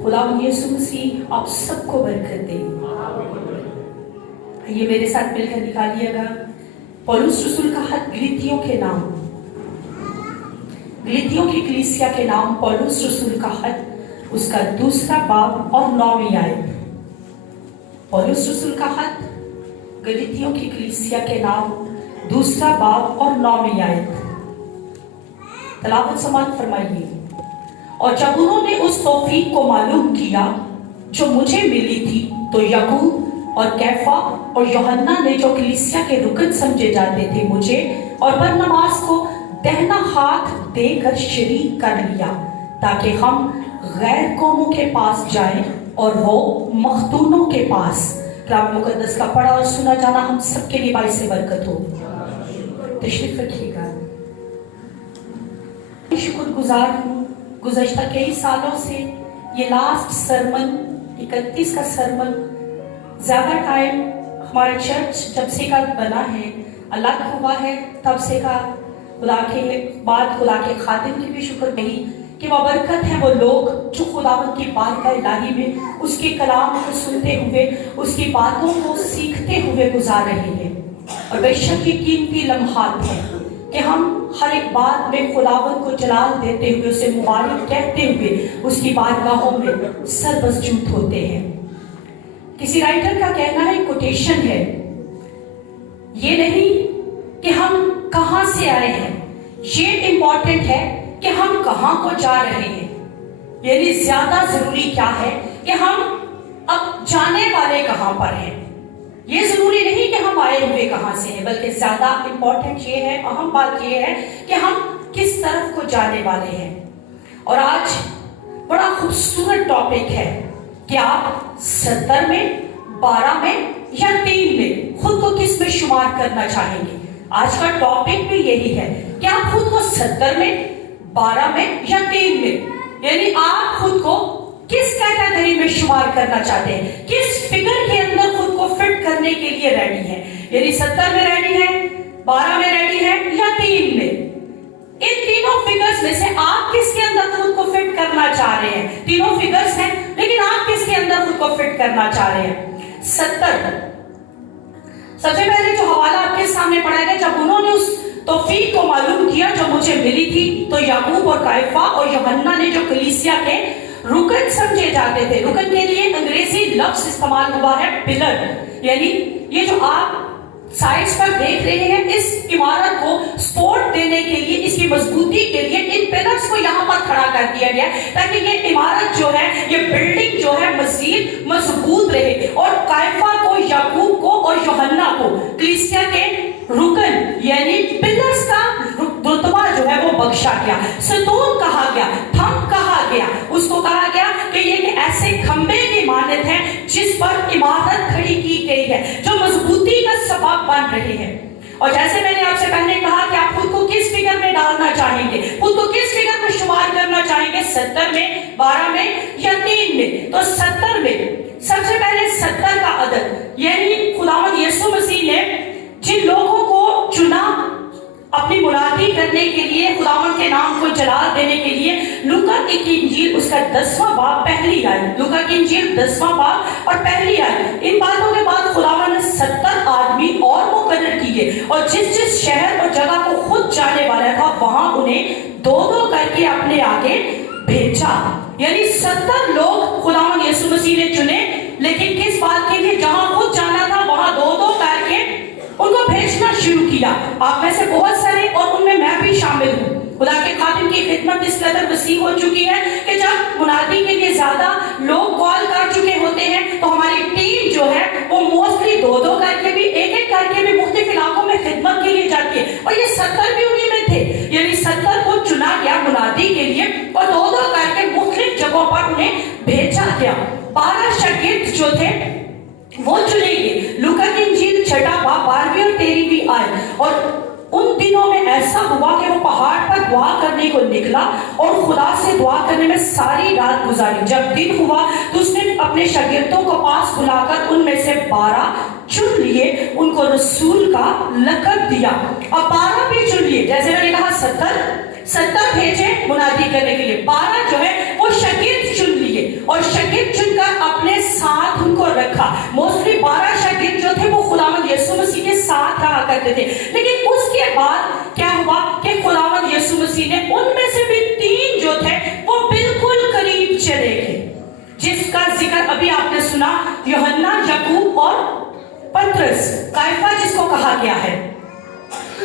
खुदा यीशु मसीह आप सबको बरकत दे। ये मेरे साथ मिलकर निकालिएगा पौलुस रसूल का खत गलातियों के नाम, गलातियों की कलीसिया के नाम पौलुस रसूल का खत, उसका 2 बाब और 9वीं आयत। पौलुस रसूल का खत गलातियों की कलीसिया के नाम 2 बाब और 9वीं आयत। तलावत समाअत फरमाइए। और जब उन्होंने उस तौफीक को मालूम किया जो मुझे मिली थी, तो याकूब और कैफा और यूहन्ना ने, जो कलीसिया के रुकन समझे जाते थे, मुझे और बरनबास को दाहिना हाथ देकर शरीक कर लिया, ताकि हम गैर कौमों के पास जाएं और वो मखदूनों के पास। कलाम मुकद्दस का पढ़ा और सुना जाना हम सबके लिए बाइस से बरकत हो। तशरीफ रखिएगा। शुक्रगुजार हूँ, गुज़श्ता कई सालों से ये लास्ट सरमन 31 का सरमन ज़्यादा टाइम हमारा चर्च जब से का बना है, अलग हुआ है, तब से का खुदा के बाद खुदा के खादिम की भी शुक्र कही कि बरकत है वो लोग जो खुदावंद की बात का इलाही में उसके कलाम को सुनते हुए, उसकी बातों को सीखते हुए गुजार रहे हैं। और बेशक ये कीमती लम्हात है कि हम हर एक बात में खुदावंद को जलाल देते हुए, उसे मुबारक कहते हुए उसकी बारगाहों में सरबसजूद होते हैं। किसी राइटर का कहना है, कोटेशन है, ये नहीं कि हम कहां से आए हैं, ये इंपॉर्टेंट है कि हम कहां को जा रहे हैं। यानी ज्यादा जरूरी क्या है कि हम अब जाने वाले कहां पर हैं। ये जरूरी नहीं कि हम आए हुए कहां से हैं, बल्कि ज्यादा इंपॉर्टेंट ये है, अहम बात ये है कि हम किस तरफ को जाने वाले हैं। और आज बड़ा खूबसूरत टॉपिक है कि आप 70 में, 12 में या 3 में खुद को किस में शुमार करना चाहेंगे। आज का टॉपिक भी यही है कि आप खुद को 70 में, 12 में या 3 में, यानी आप खुद को किस कैटेगरी में शुमार करना चाहते हैं, किस फिगर के अंदर खुद को फिट करने के लिए रेडी है। यानी 70 में रेडी है, 12 में रेडी है या 3 में। इन तीनों फिगर्स में से आप किसके अंदर खुद को फिट करना चाह रहे हैं। तीनों फिगर्स हैं, लेकिन आप किसके अंदर खुद को फिट करना चाह रहे हैं। 70। सबसे पहले जो हवाला आपके सामने पढ़ा गया, जब उन्होंने उस तौफीक को मालूम किया जो मुझे मिली थी, तो याकूब और कैफा और यूहन्ना ने, जो कलीसिया के रुकन समझे जाते थे। रुकन के लिए अंग्रेजी लफ्ज इस्तेमाल हुआ है पिलर। यानी ये जो आप साइड्स पर देख रहे हैं, इस इमारत को सपोर्ट देने के लिए, इसकी मजबूती के लिए इन पिलर्स को यहाँ पर खड़ा कर दिया गया, ताकि ये इमारत जो है, ये बिल्डिंग जो है, मजीद मजबूत रहे। और कैफा को, याकूब को और यूहन्ना को कलीसिया के रुकन यानी पिलर्स का रुतबा जो है वो बख्शा गया। सतून कहा गया, थंब कहा गया। उसको कहा गया कि ये ऐसे खंबे की मानत है जिस पर इमारत खड़ी की गई है, जो मजबूती का सबब बन रहे हैं। और जैसे मैंने आपसे पहले कहा कि आप खुद को किस फिगर में डालना चाहेंगे, खुद को किस फिगर में शुमार करना चाहेंगे, 70 में, 12 में या 3 में। तो 70 में सबसे पहले 70 का अदद, यानी खुदावंद यीशु मसीह ने जिन लोगों को चुना अपनी मुनादी करने के लिए, खुदावंद के नाम को जलाल देने के लिए, लूका की इंजील उसका 10वां बाब पहली आयत, लूका की इंजील 10वां बाब और पहली आयत। इन बातों के बाद खुदावंद ने 70 आदमी और मुकर्रर किए, और जिस जिस शहर और जगह को खुद जाने वाला था, वहां उन्हें 2-2 करके अपने आगे भेजा। यानी 70 लोग खुदावंद यीशु मसीह ने चुने, लेकिन किस बात के लिए, जहां खुद जाना था वहां 2-2 करके उनको भेजना शुरू किया। आप में से बहुत सारे, और उनमें मैं भी शामिल हूँ, खुदा के खादिम की खिदमत इस कदर वसी हो चुकी है कि जब मुनादी के लिए ज्यादा लोग कॉल कर चुके होते हैं, तो हमारी टीम जो है वो मोस्टली 2-2 करके भी, 1-1 करके भी मुख्तलिफ इलाकों में खिदमत के लिए जाती है। और ये 70 भी उन्हीं में थे। यानी 70 को चुना गया मुनादी के लिए, और 2-2 करके मुख्तलिफ जगहों पर उन्हें भेजा गया। 12 शागिर्द जो थे वो चुनेंगे। लूका की इंजील 6वां बाब 12वीं और 13वीं आयत। और उन दिनों में ऐसा हुआ कि वो पहाड़ पर दुआ करने को निकला और खुदा से दुआ करने में सारी रात गुजारी। जब दिन हुआ तो उसने अपने शागिर्दों को पास बुलाकर उनमें से 12 चुन लिए, उनको रसूल का लक़ब दिया। और 12 भी चुन लिए, जैसे मैंने कहा 70 भेजे मुनादी करने के लिए, 12 जो है वो शागिर्द चुन लिए। और और शागिर्द चुनकर अपने साथ उनको रखा। मोस्टली 12 शागिर्द जो थे वो खुदावंद यीशु मसीह के साथ रहा करते थे, लेकिन उसके बाद क्या हुआ कि खुदावंद यीशु मसीह ने उनमें से भी 3 जो थे वो बिल्कुल करीब चले गए, जिसका जिक्र अभी आपने सुना, यूहन्ना, याकूब और पतरस, काइफा जिसको कहा गया है।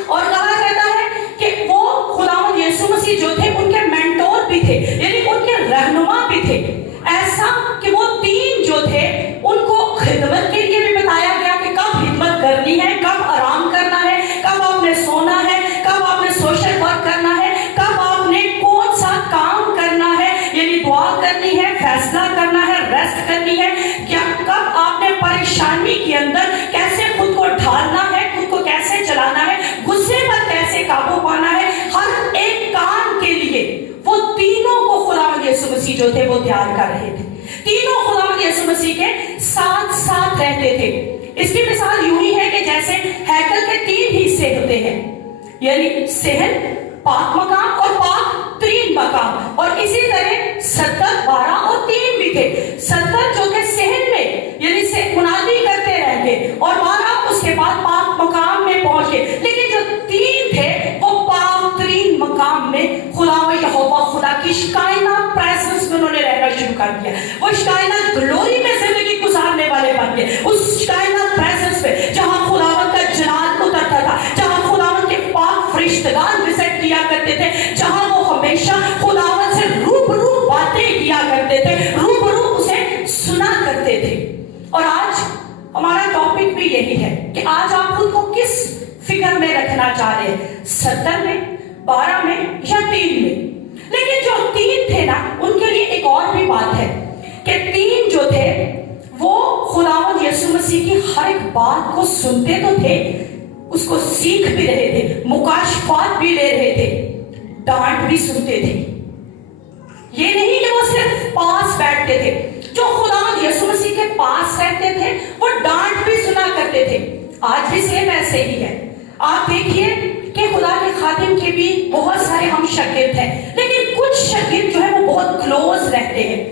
और कहा जाता है कि वो खुदावंद यीशु मसीह जो थे उनके मेंटोर भी थे, यानी उनके रहनुमा भी थे। ऐसा कि वो 3 जो थे उनको खिदमत के लिए भी बताया गया कि कब खिदमत करनी है, कब आराम करना है, कब आपने सोना है, कब आपने सोशल वर्क करना है, कब आपने कौन सा काम करना है, यानी दुआ करनी है, फैसला करना है, रेस्ट करनी है, क्या कब आपने परेशानी के अंदर कैसे खुद को ढालना है, खुद को कैसे चलाना है, गुस्से पर कैसे काबू पाना है। हर एक काम के लिए वो तीनों को खुदावंद यीशु मसीह जो थे वो तैयार कर रहे थे। तीनों खुदावंद यीशु मसीह के साथ साथ रहते थे। इसकी मिसाल यूं ही है कि जैसे हैकल के 3 हिस्से होते हैं, यानी सहन, पाक मकाम और पाक तरीन मकाम। और इसी तरह 70, 12 और 3 भी थे। 70 जो थे सहन में, यानी से मुनादी करते रहेंगे, और 12 उसके बाद पाक मकाम में पहुंच गए। लेकिन जो 3 थे वो पाक तरीन मकाम में खुदा यहोवा खुदा की कायनात प्रेजेंस में उन्होंने रहना शुरू कर दिया। वो कायनात ग्लोरी में जिंदगी गुजारने वाले बन गए, उस कायनात प्रेजेंस में जहां खुदावंद का जलाल उतरता था, जहां खुदावंद के पाक फरिश्तेगान विजिट किया करते थे, जहां वो हमेशा खुदावंद से रूबरू बातें किया करते थे, रूबरू उसे सुना करते थे। और आज हमारा टॉपिक भी यही है कि आज आप खुद को किस फिगर में रखना चाह रहे हैं, 70 में, 12 में या 3 में। लेकिन जो 3 थे ना, उनके लिए एक और भी बात है कि 3 जो थे वो खुदावंद यीशु मसीह की हर एक बात को सुनते तो थे, उसको सीख भी रहे थे, मुकाशफात भी ले रहे थे, डांट भी सुनते थे। ये नहीं कि वो सिर्फ पास बैठते थे। जो खुदावंद यीशु मसीह के पास रहते थे वो डांट भी सुना करते थे। आज भी सेम ऐसे ही है। आप देखिए कि खुदा के खादिम के भी बहुत सारे हम शागिर्द हैं, लेकिन कुछ शागिर्द जो है वो बहुत क्लोज रहते हैं।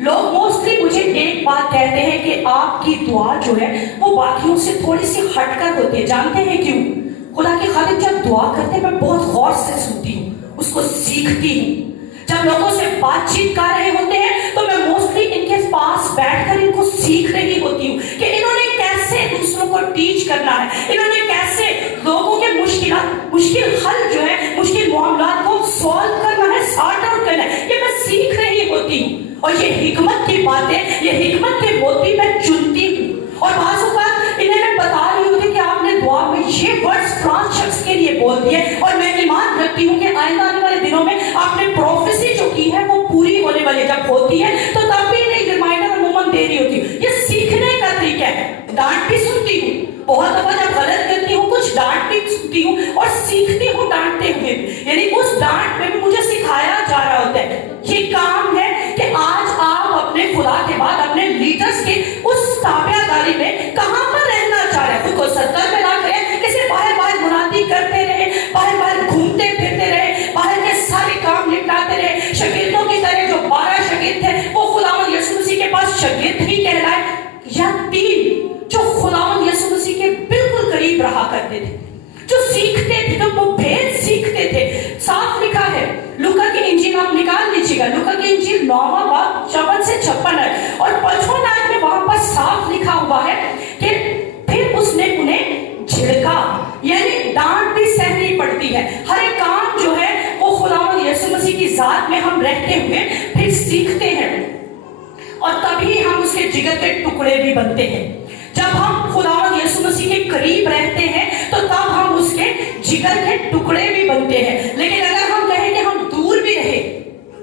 लोग मोस्टली मुझे एक बात कहते हैं कि आपकी दुआ जो है वो बाकियों से थोड़ी सी हटकर होती है। जानते हैं क्यों? खुदा के खादिम जब दुआ करते हैं मैं बहुत गौर से सुनती हूँ, उसको सीखती हूँ। जब लोगों से बातचीत कर रहे होते हैं तो मैं मोस्टली इनके पास बैठकर इनको सीख रही होती हूँ कि इन्होंने कैसे दूसरों को टीच करना है, इन्होंने कैसे लोगों के मुश्किल हल जो है, मुश्किल मामलात को सॉल्व करना है, सॉर्ट आउट करना है, ये मैं सीख रही होती हूँ। और ये हिकमत की बातें, ये हिकमत के मोती मैं चुनती हूँ। और बाज़ औक़ात इन्हें मैं बता रही होती कि आपने दुआ में ये वर्ड्स फ्रांस शख्स के लिए बोल दिए, और मैं ईमान रखती हूँ कि आइंदा आने वाले दिनों में आपने प्रोफेसी जो की है वो पूरी होने वाली जब होती है तो तब भी नहीं रिमाइंडर अमूमन दे रही होती हूँ। ये सीखने का तरीका है। डांट भी सुनती हूँ, बहुत दफा जब गलत करती हूँ कुछ डांट भी सुनती हूँ और सीखती हूँ डांटते हुए, यानी उस डांट में भी मुझे सिखाया जा रहा होता है। ये काम है कि आज आप अपने खुदा के बाद अपने लीडर्स के उस ताबेदारी में कहां पर रहना चाह रहे हैं। खुद को 70 में ना करें कि सिर्फ बाहर मुनादी करते रहे, बाहर घूमते फिरते रहे, बाहर के सारे काम निपटाते रहे। शागिर्दों की तरह जो 12 शागिर्द थे वो खुदावंद यीशु मसीह के पास शागिर्द ही कहलाए, या 3 जो खुदावंद यीशु मसीह के बिल्कुल करीब रहा करते थे, जो सीखते थे, जो वो भेद सीखते थे। साफ लिखा है, लूका की इंजील आप निकाल लीजिएगा, लूका की इंजील 9वां बाब 54 से 56 है, और 55 आयत में वहां पर साफ लिखा हुआ है कि फिर उसने उन्हें झिड़का, यानी डांट भी सहनी पड़ती है। हर एक काम जो है वो खुदावंद यीशु मसीह की जात में हम रहते हुए फिर सीखते हैं, और तभी हम उसके जिगर के टुकड़े भी बनते हैं। जब हम खुदावंद यीशु मसीह के करीब रहते हैं तो तब हम उसके जिगर के टुकड़े भी बनते हैं। लेकिन अगर हम कहें कि हम दूर भी रहे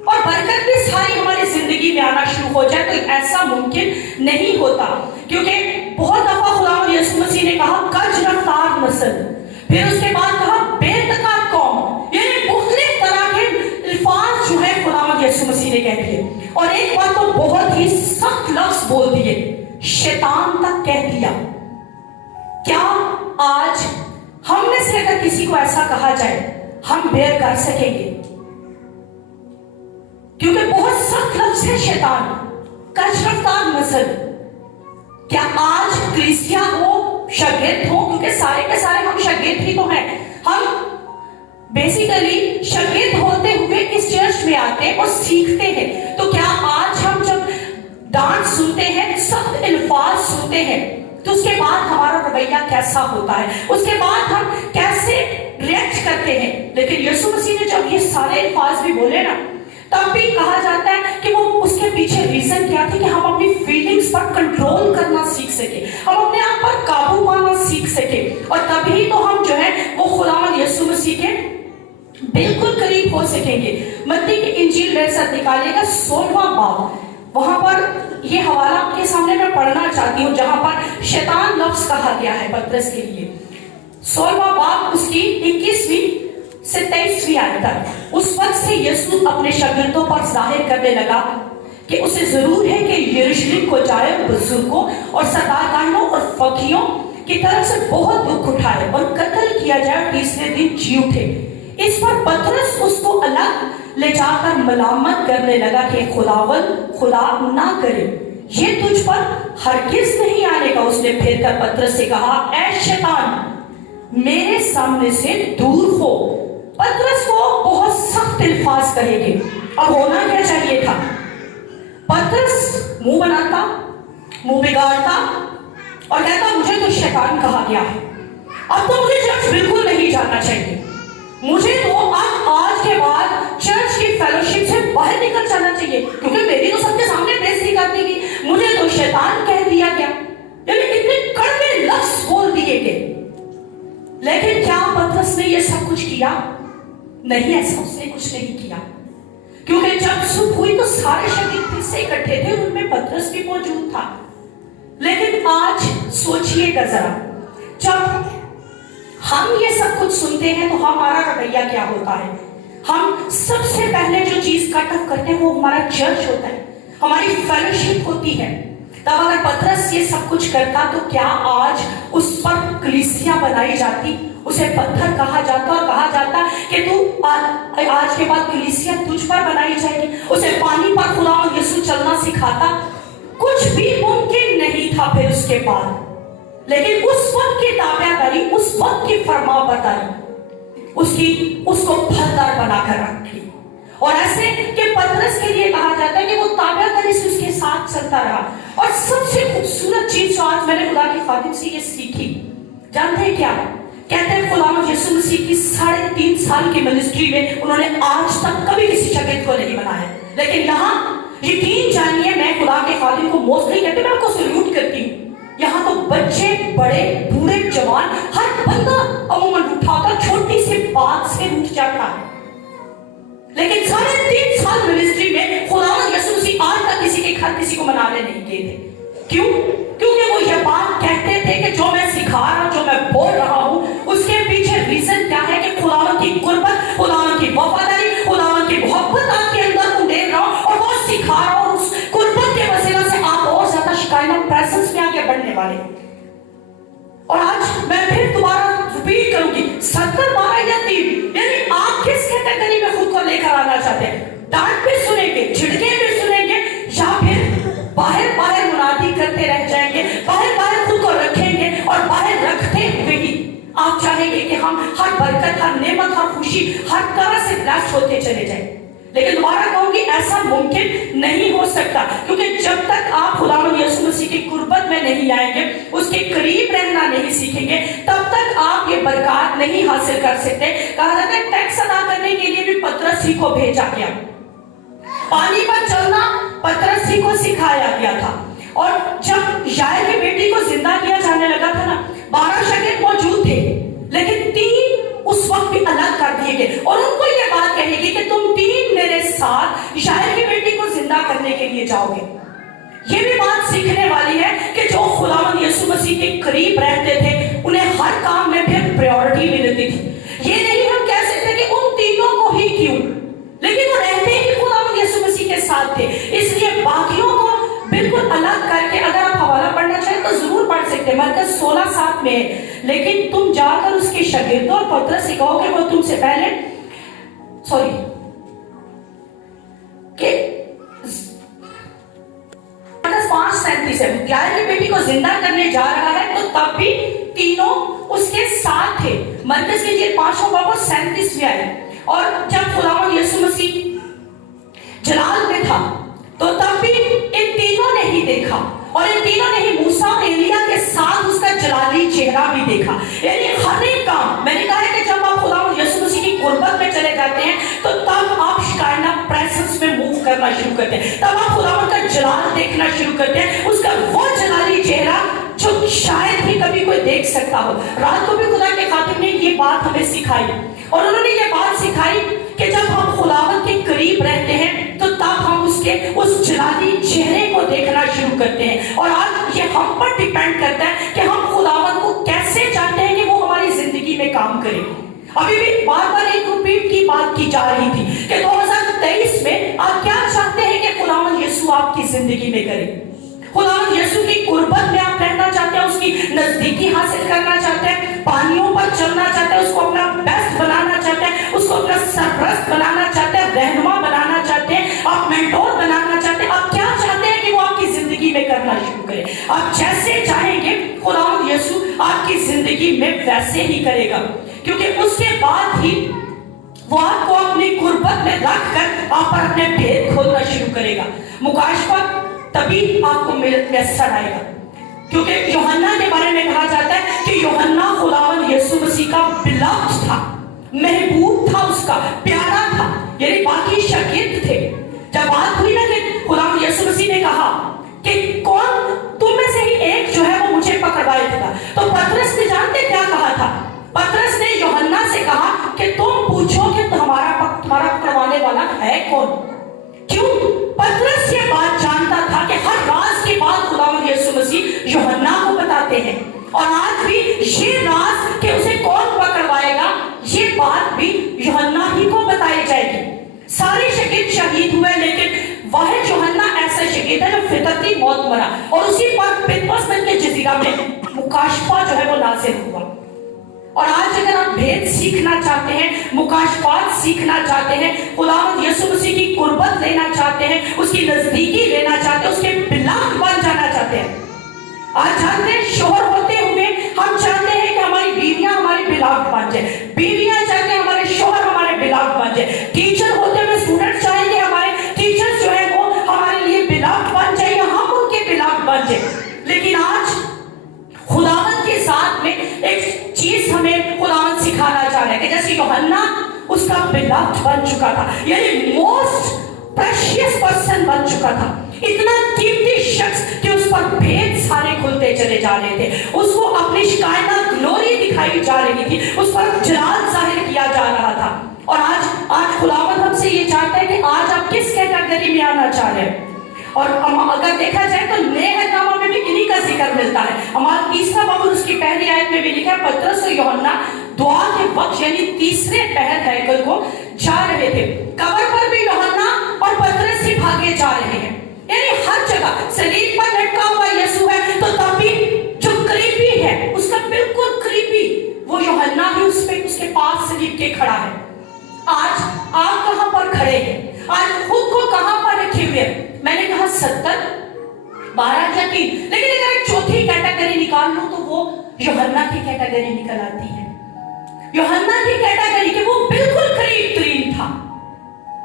और बरकत भी सारी हमारी जिंदगी में आना शुरू हो जाए तो ऐसा मुमकिन नहीं होता, क्योंकि बहुत दफा खुदावंद यीशु मसीह ने कहा कज रफ्तार नस्ल, फिर उसके बाद कहा बेतका कौम, यानी मुख्तलिफ तरह के अल्फाज जो है खुदावंद यीशु मसीह ने कह दिए। और एक बात तो बहुत ही सख्त लफ्ज बोल दिए, शैतान तक कह दिया। क्या आज हम में से अगर किसी को ऐसा कहा जाए हम बेयर कर सकेंगे? क्योंकि बहुत सख्त लफ्ज है शैतान। कश रफ्तार नस्ल। क्या आज कलीसिया हो, शागिर्द हो, क्योंकि सारे के सारे हम शागिर्द ही तो हैं, हम बेसिकली शागिर्द होते हुए इस चर्च में आते हैं और सीखते हैं। तो क्या आज हम जब डांट सुनते हैं, सख्त अल्फाज सुनते हैं, तो उसके बाद हमारा रवैया कैसा होता है, उसके बाद हम कैसे रिएक्ट करते हैं? लेकिन यीशु मसीह ने जब ये सारे अल्फाज भी बोले ना, तब भी कहा जाता है कि वो उसके पीछे रीजन क्या थी कि हम अपनी फीलिंग्स पर कंट्रोल करना सीख सके, हम अपने आप पर काबू पाना सीख सके, और तभी तो हम जो है वो खुदावंद यीशु मसीह के बिल्कुल करीब हो सकेंगे। मत्ती की इंजील मेरे साथ निकालेगा 16वां बाब, वहां पर ये हवाला आपके सामने मैं पढ़ना चाहती हूँ जहां पर शैतान लफ्ज कहा गया है पतरस के लिए। 16वां बाब उसकी 21वीं से 23वीं आयत तक। उस वक्त से यीशु अपने शागिर्दों पर जाहिर करने लगा कि उसे जरूर है कि यरूशलेम को जाए, बुजुर्गों और सरदार काहनों और फकीहों की तरफ से बहुत दुख उठाए और कत्ल किया जाए, तीसरे दिन जी उठे। इस पर पतरस उसको अलग ले जाकर मलामत करने लगा कि खुदा ना करे, ये तुझ पर हरगिज नहीं आने का। उसने फिर कर पतरस से कहा, ऐ शैतान, मेरे सामने से दूर हो। पतरस को बहुत सख्त अल्फाज कहेंगे, और होना क्या चाहिए था? पतरस मुंह बनाता, मुंह बिगाड़ता और कहता मुझे तो शैतान कहा गया है, अब तो मुझे चर्च बिल्कुल नहीं जाना चाहिए, मुझे तो अब आज के बाद चर्च की फेलोशिप से बाहर निकल जाना चाहिए, क्योंकि मेरी तो सबके सामने बेइज्जती कर दी गई, मुझे तो शैतान कह दिया गया। यानी कितने कड़वे लफ्ज बोल दिए गए। लेकिन क्या पतरस ने ये सब कुछ किया? नहीं, ऐसा उसने कुछ नहीं किया, क्योंकि जब सुबह हुई तो सारे शागिर्द फिर से इकट्ठे थे, उनमें पतरस भी मौजूद था। लेकिन आज सोचिएगा जरा, जब हम ये सब कुछ सुनते हैं तो हमारा रवैया क्या होता है? हम सबसे पहले जो चीज कट ऑफ करते हैं वो हमारा चर्च होता है, हमारी फेलोशिप होती है। तब अगर पतरस ये सब कुछ करता तो क्या आज उस पर कलीसिया बनाई जाती, उसे पत्थर कहा जाता और कहा जाता कि तू आज के बाद कलीसिया तुझ पर बनाई जाएगी, उसे पानी पर खुदा यीशु चलना सिखाता? कुछ भी मुमकिन नहीं था फिर उसके बाद। लेकिन उस वक्त की ताबेदारी, उस वक्त की फरमाबरदारी उसको फलदार बनाकर रखी। और ऐसे कि पतरस के लिए कहा जाता है कि वो ताबेदारी से उसके साथ चलता रहा। और सबसे खूबसूरत चीज जो आज मैंने खुदा की खादिम से ये सीखी, जानते हैं क्या? कहते हैं खुदा यीशु मसीह की 3.5 साल की मिनिस्ट्री में उन्होंने आज तक कभी किसी शागिर्द को नहीं बनाया। लेकिन यहाँ यकीन जानिए, मैं खुदा के खादिम को मोस्टली कहते मैं आपको सल्यूट करती हूँ। यहाँ तो बच्चे, बड़े, बूढ़े, जवान, हर बंदा अमूमन उठाकर छोटी सी बात से उठ जाता है। लेकिन 3.5 साल मिनिस्ट्री में खुदावंद यीशु मसीह आज तक किसी के घर किसी को मनाने नहीं गए थे। क्यों? क्योंकि वो ये बात कहते थे कि जो मैं सिखा रहा हूं, जो मैं बोल रहा हूं, उसके पीछे रीजन क्या है कि खुदावंद की कुर्बत, खुदावंद की वफादारी, खुदावंद की मोहब्बत आपके अंदर उंडेल रहा हूं और वो सिखा रहा हूं। उस कुर्बत के वसीला से आप और ज्यादा शिकायत प्रेजेंस में आगे बढ़ने वाले। और आज मैं फिर दोबारा रिपीट करूंगी, 70, 12 या 3, यानी आप किस कैटेगरी में खुद को लेकर आना चाहते हैं? डांट भी सुनेंगे, झिड़के भी सुनेंगे, या फिर बाहर मुनादी करते रह जाएंगे, बाहर खुद को रखेंगे और बाहर रखते हुए ही आप चाहेंगे कि हम हर बरकत, हर नेमत, हर खुशी, हर तरह से ब्लेस्ड होते चले जाएं। लेकिन दोबारा कहूंगी, ऐसा मुमकिन नहीं हो सकता, क्योंकि जब तक आप खुदावंद यीशु मसीह की कुर्बत में नहीं आएंगे, उसके करीब रहना नहीं सीखेंगे, तब तक आप ये बरकत नहीं हासिल कर सकते। कहा जाता है टैक्स अदा करने के लिए भी पतरस ही को भेजा गया, पानी पर चलना पतरस ही को सिखाया गया था। और जब याईर की बेटी को जिंदा किया जाने लगा था ना, 12 शागिर्द मौजूद थे, लेकिन 3 उस वक्त भी अलग कर दिए गए और उनको ये बात कहेगी कि तुम 3 मेरे साथ याईर की बेटी को जिंदा करने के लिए जाओगे। ये भी बात सीखने वाली है कि जो खुदावंद यीशु मसीह के करीब रहते थे, उन्हें हर काम में फिर प्रायोरिटी मिलती थी। ये नहीं हम कह सकते कि उन तीनों को ही क्यों, लेकिन वो रहते ही खुदावंद यीशु मसीह के साथ थे, इसलिए बाकियों को बिल्कुल अलग करके, अगर आप हवाला पढ़ना चाहें तो जरूर पढ़ सकते हैं, मरकज 16:7 में है। लेकिन तुम जाकर उसके शागिर्दों और पतरस से कहो कि वो तुमसे पहले 37 है, यार की बेटी को जिंदा करने जा रहा है, तो तब भी तीनों उसके साथ थे। मरकज के इंजील 5वां बाब और 37वें आयत। और जब खुदावंद यीशु मसीह जलाल में था तो तब भी इन तीनों ने ही देखा, और इन तीनों ने ही मूसा और एलिया के साथ उसका जलाली चेहरा भी देखा। यानी हर एक काम, मैंने कहा है कि जब आप खुदावंद यीशु मसीह की कुर्बत में चले जाते हैं तो तब आप शिकायना प्रेजेंस में मूव करना शुरू करते हैं, तब आप खुदावंद का जलाल देखना शुरू करते हैं, उसका वो जलाली चेहरा जो शायद ही कभी कोई देख सकता हो। रात को भी खुदा के खातिब ने ये बात हमें सिखाई, और उन्होंने ये बात सिखाई कि जब हम खुदावंद के करीब रहते हैं तो तब हम उसके उस जलाली चेहरे को देखना शुरू करते हैं। और आज ये हम पर डिपेंड करता है कि हम खुदावंद को कैसे चाहते हैं कि वो हमारी जिंदगी में काम करे। अभी भी बार बार एक रिपीट की बात की जा रही थी कि 2023 में आप क्या चाहते हैं कि खुदावंद यीशु आपकी जिंदगी में करे। खुदावंद यीशु की कुर्बत में आप रहना चाहते हैं, उसकी नजदीकी हासिल करना चाहते हैं, पानियों पर चलना चाहते हैं, उसको अपना बेस्ट बनाना चाहते हैं, उसको अपना सरपरस्त बनाना चाहते हैं, रहनुमा बनाना चाहते हैं, आप मेंटोर बनाना चाहते हैं। आप क्या चाहते हैं कि वो आपकी जिंदगी में करना शुरू करे। आप जैसे चाहेंगे खुदावंद यीशु आपकी जिंदगी में वैसे ही करेगा, क्योंकि उसके बाद ही वो आपको अपनी कुर्बत में रखकर आप पर अपने भेद खोलना शुरू करेगा। मुकाशफा तभी आपको मैसर आएगा, क्योंकि यूहन्ना के बारे में कहा जाता है कि यूहन्ना खुदावंद यीशु मसीह का बिलव्ड था, महबूब था, उसका प्यारा था, यानी बाकी शागिर्द थे। जब बात हुई ना कि खुदावंद यीशु मसीह ने कहा कि कौन तुम में से ही एक जो है वो मुझे पकड़वाए देगा, तो पतरस ने जानते क्या कहा था? पतरस ने यूहन्ना से कहा कि तुम पूछो कि तुम्हारा पकड़वाने वाला है कौन। क्यों? पतरस ये बात जानता था कि हर राज की बात खुदावंद यीशु मसीह यूहन्ना को बताते हैं, और आज भी ये राज कि उसे कौन पकड़वाएगा ये बात भी यूहन्ना ही को बताई जाएगी। सारे शागिर्द शहीद हुए, लेकिन वह यूहन्ना ऐसा शागिर्द है जो फितरती मौत मरा, और उसी पर पतमस के जजीरा में मुकाशफा जो है वो नाज़िल हुआ। और आज अगर आप भेद सीखना चाहते हैं, मुकाशफात सीखना चाहते हैं, खुदावंद यीशु मसीह की कुर्बत लेना चाहते हैं, उसकी नजदीकी लेना चाहते हैं, उसके बिलाव बन जाना चाहते हैं। आज जानते हैं शोहर होते हुए हम चाहते हैं कि हमारी बीवियां हमारी बिलाव बन जाए, बीवियां चाहते हैं हमारे शोहर हमारे बिलाव बन जाए, टीचर होते हुए स्टूडेंट चाहेंगे हमारे टीचर जो है वो हमारे लिए बिलाव बन जाए, हम उनके बिलाव बन जाए। लेकिन आज खुदावंद के साथ में एक चीज हमें खुदावंद सिखाना चाह रहा है कि जैसे यूहन्ना उसका बिलव्ड बन चुका था, यानी मोस्ट प्रेशियस पर्सन बन चुका था, इतना कीमती शख्स कि उस पर भेद सारे खुलते चले जा रहे थे, उसको अपनी शिकायना ग्लोरी दिखाई जा रही थी, उस पर जलाल जाहिर किया जा रहा था। और आज खुदावंद हमसे ये चाहता है कि आज आप किस कैटेगरी में आना चाह रहे हैं। और अगर देखा जाए तो नेहनामा में भी इन्हीं का जिक्र मिलता है। हमारा 3वां बाब उसकी पहली आयत में भी लिखा है, पतरस और यूहन्ना दुआ के वक्त यानी तीसरे पहर हैकल को जा रहे थे। कब्र पर भी यूहन्ना और पतरस ही भागे जा रहे हैं, यानी हर जगह सलीब पर लटका हुआ यीशु है, तो तभी जो करीबी है उसका बिल्कुल करीबी वो यूहन्ना ही उसके पास सलीब के खड़ा है। आज आप कहां पर खड़े हैं? आज खुद को कहां पर रखे हुए? मैंने कहा 70, 12 या 3, लेकिन अगर एक चौथी कैटेगरी निकाल लो तो वो यूहन्ना की कैटेगरी निकल आती है। यूहन्ना की कैटेगरी के वो बिल्कुल करीब तरीन था।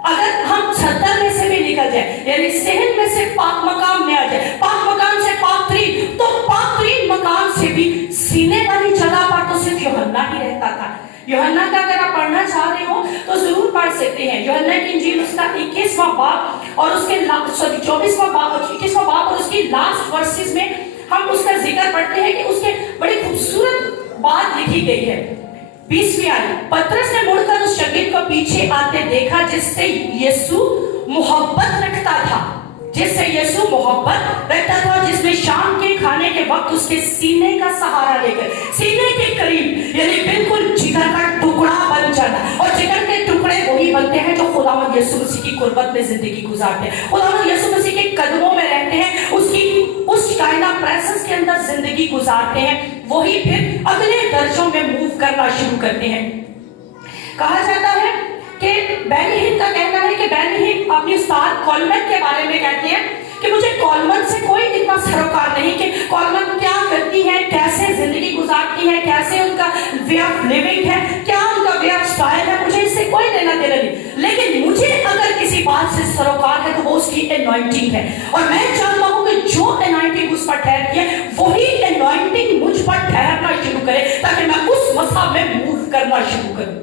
अगर हम 70 में से भी निकल जाए, यानी सहन में से पाक मकाम में आ जाए, पाक मकाम से पाक तरीन, तो पाक तरीन मकाम से भी सीने वाली जगह पर तो सिर्फ यूहन्ना ही रहता था। यूहन्ना का अगर आप पढ़ना चाह रहे हो तो जरूर पढ़ सकते हैं। यूहन्ना की इंजील उसका 21वां बाब और उसके 24वां बाब, 21वां बाब और उसकी लास्ट वर्सेस में हम उसका जिक्र पढ़ते हैं कि उसके बड़ी खूबसूरत बात लिखी गई है। 20वीं आयत, पतरस ने मुड़कर उस शागिर्द को पीछे आते देखा जिससे यीशु मोहब्बत रखता था, जिससे यीशु मोहब्बत रखता था, जिसने शाम के खाने के वक्त उसके सीने का सहारा लेकर सीने के करीब यानी बिल्कुल जिगर का टुकड़ा बन जाना। और जिगर के टुकड़े वही बनते हैं जो खुदावंद यीशु मसीह की कुर्बत में जिंदगी गुजारते हैं, खुदावंद यीशु मसीह के कदमों में रहते हैं, उसकी उस कायना प्रेजेंस के अंदर जिंदगी गुजारते हैं, वही फिर अगले दर्जों में मूव करना शुरू करते हैं। कहा जाता है کہ बेनिहिन का कहना है कि बेनिहिन अपनी उस्ताद कोलमन के बारे में कहते हैं कि मुझे कोलमन से कोई इतना सरोकार नहीं कि कोलमन क्या करती है, कैसे जिंदगी गुजारती है, कैसे उनका वे ऑफ लिविंग है, क्या उनका वे ऑफ स्टाइल है, मुझे इससे कोई लेना देना नहीं। लेकिन मुझे अगर किसी बात से सरोकार है तो वो उसकी एनॉइंटिंग है, और मैं चाहता हूं कि जो एनॉइंटिंग उस पर ठहरती है वही एनॉइंटिंग मुझ पर ठहरना शुरू करे, ताकि मैं उस मसा में मूव करना शुरू करूं।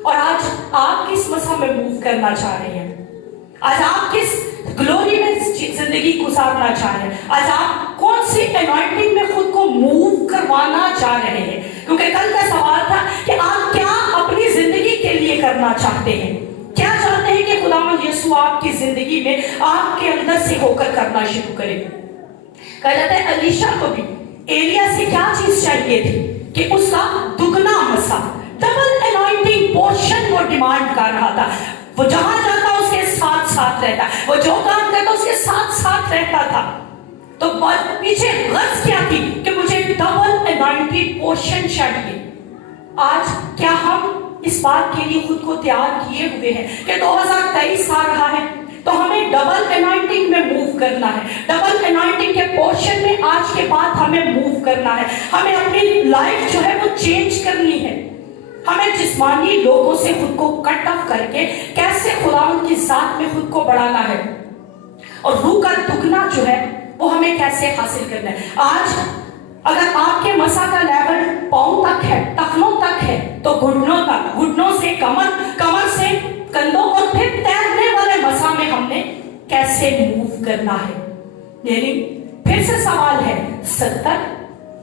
और आज आप किस मसा में मूव करना चाह रहे हैं? आज आप किस ग्लोरी में जिंदगी गुजारना चाह रहे हैं? आज आप कौन सी एनॉइंटिंग में खुद को मूव करवाना चाह रहे हैं? क्योंकि कल का सवाल था कि आप क्या अपनी जिंदगी के लिए करना चाहते हैं, क्या चाहते हैं कि खुदावंद यीशु आपकी जिंदगी में आपके अंदर से होकर करना शुरू करे। कहा जाता है अलीशा को भी एलिया से क्या चीज चाहिए थी कि उसका दुगना मसा, डबल एनॉइंटिंग पोर्शन वो डिमांड कर रहा था। वो जहां जाता उसके साथ साथ रहता, वो जो काम करता उसके साथ साथ रहता था। तो पीछे गर्ज क्या थी कि मुझे डबल एनॉइंटिंग पोर्शन चाहिए। आज क्या हम इस बात के लिए खुद को तैयार किए हुए हैं कि 2023 आ रहा है तो हमें डबल एनॉइंटिंग में मूव करना है, डबल एनॉइंटिंग के पोर्शन में आज के बाद हमें मूव करना है। हमें अपनी लाइफ जो है वो चेंज करनी है। हमें जिस्मानी लोगों से खुद को कट ऑफ करके कैसे खुदावंद की जात में खुद को बढ़ाना है, और रूह का दुगना जो है वो हमें कैसे हासिल करना है। आज अगर आपके मसा का लेवल पांव तक है, टखनों तक है, तो घुटनों तक, घुटनों से कमर, कमर से कंधों, और फिर तैरने वाले मसा में हमने कैसे मूव करना है। यानी फिर से सवाल है 70,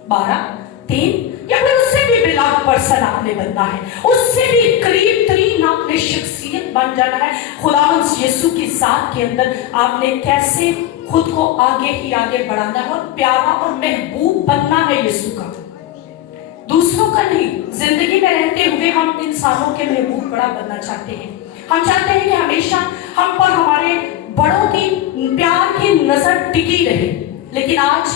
12, 3 या फिर उससे भी बिलाव पर्सन आपने बनना है, उससे भी करीब तरीन आपने शख्सियत बन जाना है। खुदावंद यीशु की जात के अंदर आपने कैसे खुद को आगे ही आगे बढ़ाना है और प्यारा और महबूब बनना है यीशु का, दूसरों का नहीं। जिंदगी में रहते हुए हम इंसानों के महबूब बड़ा बनना चाहते हैं। हम चाहते हैं कि हमेशा हम पर हमारे बड़ों की प्यार की नजर टिकी रहे। लेकिन आज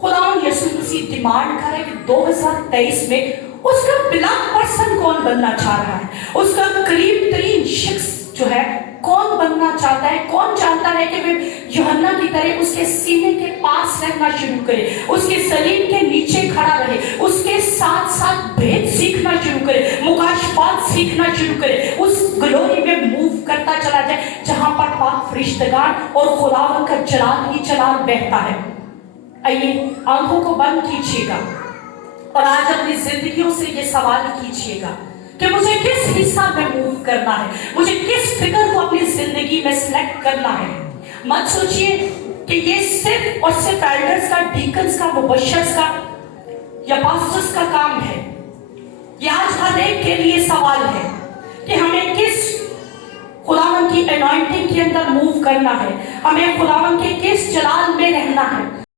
खुदावंद यीशु मसीह डिमांड कर रहे कि 2023 में उसका बिलाव पर्सन कौन बनना चाह रहा है, उसका करीब तरीन शख्स जो है कौन बनना चाहता है। कौन चाहता है कि वे यूहन्ना की तरह उसके सीने के पास रहना शुरू करे, उसके सलीब के नीचे खड़ा रहे, उसके साथ साथ भेद सीखना शुरू करे, मुकाशफात सीखना शुरू करे, उस ग्लोरी में मूव करता चला जाए जहां पर पाक फरिश्तेगान और खुदावंद का जलाल ही जलाल बहता है। आइए आंखों को बंद कीजिएगा और आज अपनी जिंदगियों से ये सवाल कीजिएगा कि मुझे किस हिस्सा में मूव करना है, मुझे किस फिगर को अपनी जिंदगी में सिलेक्ट करना है। मत सोचिए कि ये सिर्फ और सिर्फ एल्डर्स का, डीकन्स का, मुबश्शिर्स का या पास्टर्स का काम है। ये आज हर एक के लिए सवाल है कि हमें किस खुदावंद की एनॉइंटिंग के अंदर मूव करना है, हमें खुदावंद के किस जलाल में रहना है।